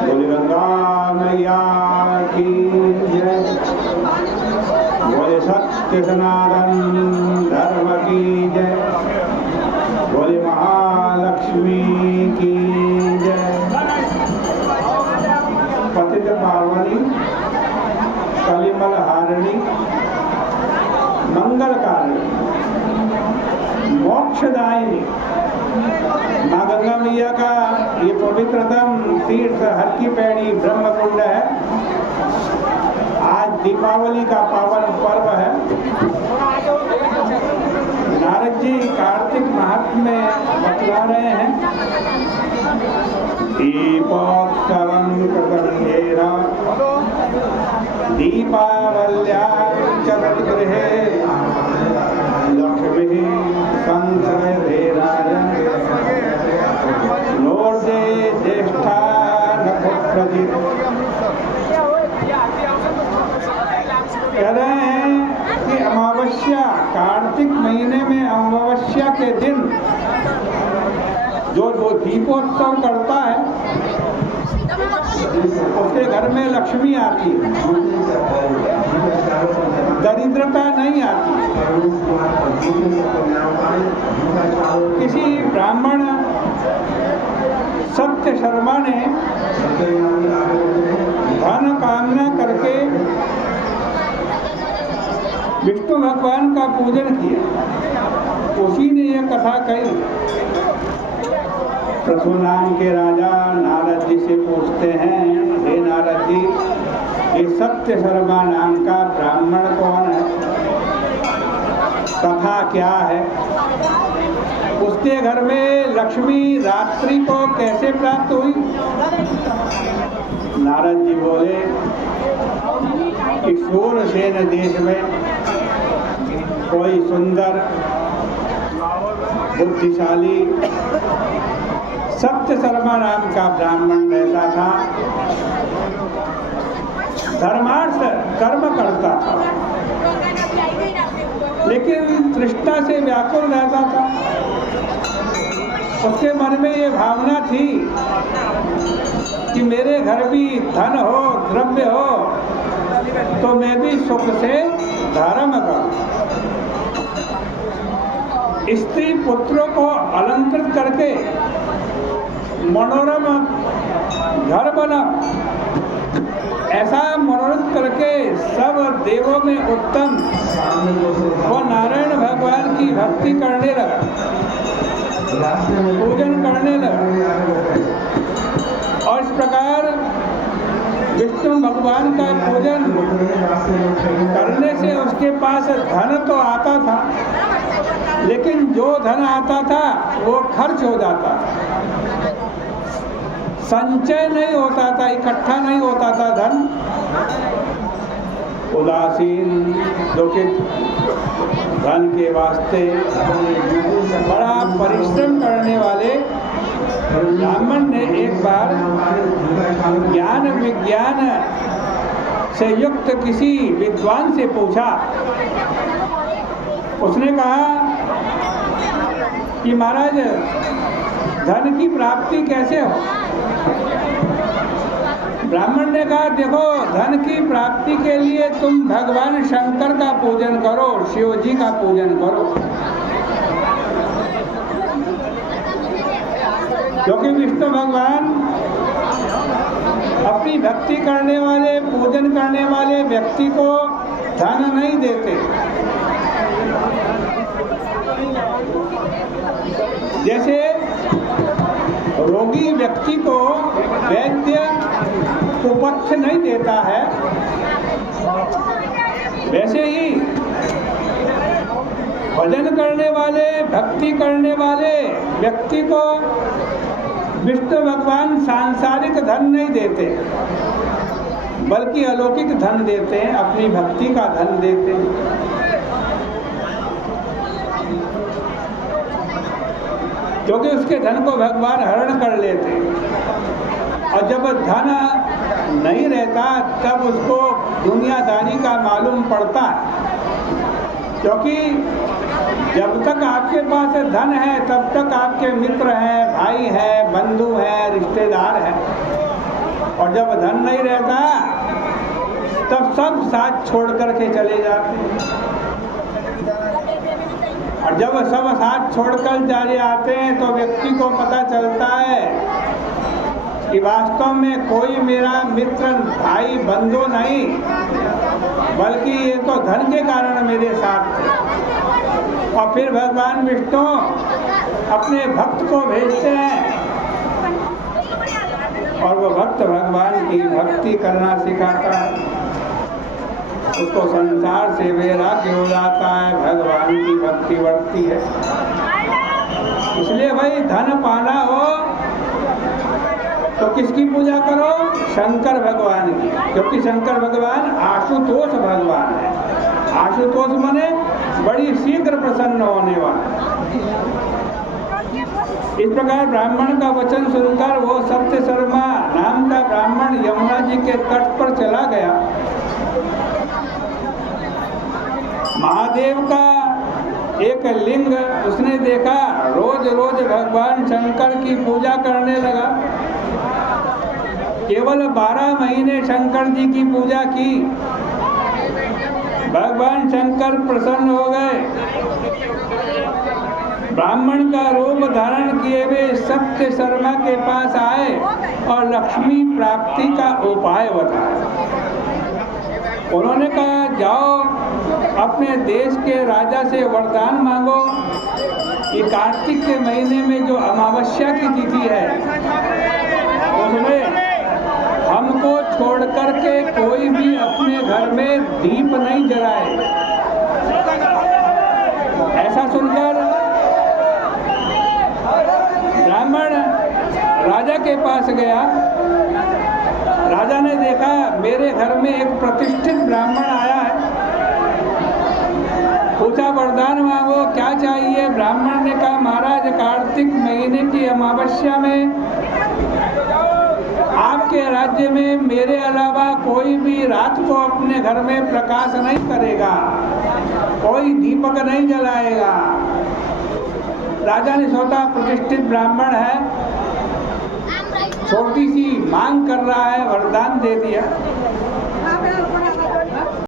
बोले गंगा मैया की जय। बोले सत्य सनातन धर्म की जय। बोले महालक्ष्मी की जय। पतित पावनी कलिमल हारिणी मंगलकारिणी मोक्षदायिनी माँ गंगा मैया का ये पवित्रतम तीर्थ हर की पैड़ी ब्रह्मकुंड है। आज दीपावली का पावन पर्व है। नारद जी कार्तिक माह में बतला रहे हैं दीपोत्सवं कृतंधेरा दीपावल्या चतुर्गृहे लक्ष्मी संसदेराय नोर्दे ज्येष्ठा नक्षत्रजित। कह रहे हैं कि अमावस्या कार्तिक महीने में अमावस्या के दिन जो दीपोत्सव करता है उसके घर में लक्ष्मी आती है, दरिद्रता नहीं आती। किसी ब्राह्मण सत्य शर्मा ने धन कामना करके विष्णु भगवान का पूजन किया। उसी ने यह कथा कही। पृथु नाम के राजा नारद जी से पूछते हैं, हे नारद जी, ये सत्य शर्मा नाम का ब्राह्मण कौन है, कथा क्या है, उसके घर में लक्ष्मी रात्रि को कैसे प्राप्त हुई? नारद जी बोले कि शूरसेन देश में कोई सुंदर बुद्धिशाली सत्य शर्मा नाम का ब्राह्मण रहता था। धर्मार्थ कर्म करता था, लेकिन तृष्णा से व्याकुल रहता था। उसके मन में ये भावना थी कि मेरे घर भी धन हो, द्रव्य हो, तो मैं भी सुख से धर्म करूं। स्त्री पुत्रों को अलंकृत करके मनोरम घर बना, ऐसा मनोरथ करके सब देवों में उत्तम वो नारायण भगवान की भक्ति करने लगा, पूजन करने लगा। और इस प्रकार विष्णु भगवान का पूजन करने से उसके पास धन तो आता था, लेकिन जो धन आता था वो खर्च हो जाता था, संचय नहीं होता था, इकट्ठा नहीं होता था धन। उदासीन दुखित धन के वास्ते बड़ा परिश्रम करने वाले ब्राह्मण ने एक बार ज्ञान विज्ञान से युक्त किसी विद्वान से पूछा। उसने कहा कि महाराज, धन की प्राप्ति कैसे हो? ब्राह्मण ने कहा, देखो, धन की प्राप्ति के लिए तुम भगवान शंकर का पूजन करो, शिव जी का पूजन करो, क्योंकि विष्णु भगवान अपनी भक्ति करने वाले, पूजन करने वाले व्यक्ति को धन नहीं देते। जैसे रोगी व्यक्ति को वैद्य कुपथ्य नहीं देता है, वैसे ही भजन करने वाले, भक्ति करने वाले व्यक्ति को विष्णु भगवान सांसारिक धन नहीं देते, बल्कि अलौकिक धन देते हैं, अपनी भक्ति का धन देते हैं। क्योंकि उसके धन को भगवान हरण कर लेते, और जब धन नहीं रहता तब उसको दुनियादारी का मालूम पड़ता है। क्योंकि जब तक आपके पास धन है तब तक आपके मित्र हैं, भाई हैं, बंधु हैं, रिश्तेदार हैं। और जब धन नहीं रहता तब सब साथ छोड़ करके चले जाते हैं। और जब सब साथ छोड़कर चले आते हैं तो व्यक्ति को पता चलता है कि वास्तव में कोई मेरा मित्र भाई बंधु नहीं, बल्कि ये तो धन के कारण मेरे साथ थे। और फिर भगवान विष्णु अपने भक्त को भेजते हैं और वो भक्त भगवान की भक्ति करना सिखाता है, उसको संसार से वैराग्य हो जाता है, भगवान की भक्ति बढ़ती है। इसलिए भाई धन पाना हो तो किसकी पूजा करो? शंकर भगवान की, क्योंकि शंकर भगवान आशुतोष भगवान है। आशुतोष माने बड़ी शीघ्र प्रसन्न होने वाला। इस प्रकार ब्राह्मण का वचन सुनकर वो सत्य शर्मा नाम का ब्राह्मण यमुना जी के तट पर चला गया। महादेव का एक लिंग उसने देखा, रोज रोज भगवान शंकर की पूजा करने लगा। केवल 12 महीने शंकर जी की पूजा की, भगवान शंकर प्रसन्न हो गए। ब्राह्मण का रूप धारण किए हुए सत्य शर्मा के पास आए और लक्ष्मी प्राप्ति का उपाय बताया। उन्होंने कहा, जाओ अपने देश के राजा से वरदान मांगो कि कार्तिक के महीने में जो अमावस्या की तिथि है उसमें हमको छोड़ करके कोई भी अपने घर में दीप नहीं जलाए। ऐसा सुनकर ब्राह्मण राजा के पास गया। राजा ने देखा मेरे घर में एक प्रतिष्ठित ब्राह्मण आया है, पूछा वरदान मांगो क्या चाहिए। ब्राह्मण ने कहा, महाराज कार्तिक महीने की अमावस्या में आपके राज्य में मेरे अलावा कोई भी रात को अपने घर में प्रकाश नहीं करेगा, कोई दीपक नहीं जलाएगा। राजा ने सोचा प्रतिष्ठित ब्राह्मण है, छोटी सी मांग कर रहा है, वरदान दे दिया।